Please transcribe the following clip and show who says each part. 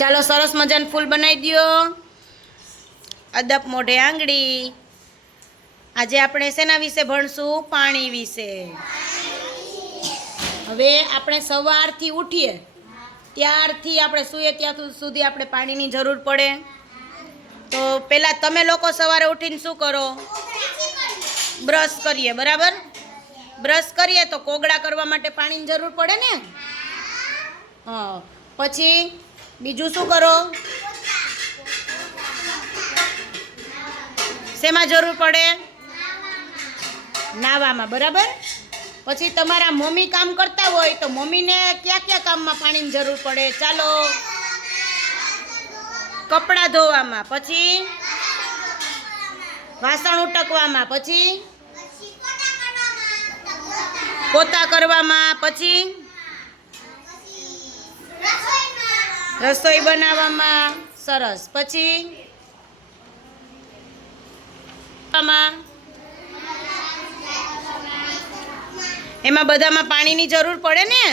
Speaker 1: ચાલો સરસ મજાનું ફૂલ બનાવી દ્યો. અદબ મોઢે આંગળી. આજે આપણે શેના વિશે ભણશું? પાણી વિશે. હવે આપણે સવારથી ઉઠીએ. ત્યારથી આપણે સૂઈએ, ત્યાં સુધી આપણે પાણીની જરૂર પડે. તો પહેલાં તમે લોકો સવારે ઉઠીને શું કરો? બ્રશ કરીએ, બરાબર? બ્રશ કરીએ તો કોગળા કરવા માટે પાણીની જરૂર પડે ને? હા. પછી બીજું શું કરો? શેમાં જરૂર પડે? નાવામાં બરાબર? પછી તમારા મમ્મી કામ કરતા હોય તો મમ્મીને કયા કયા કામમાં પાણીની જરૂર પડે? ચાલો. કપડાં ધોવામાં પછી? વાસણ ઉટકવામાં પછી? પોતા કરવામાં પછી? રસોઈ બનાવવામાં સરસ. પછી? એમાં બધામાં પાણીની જરૂર પડે ને?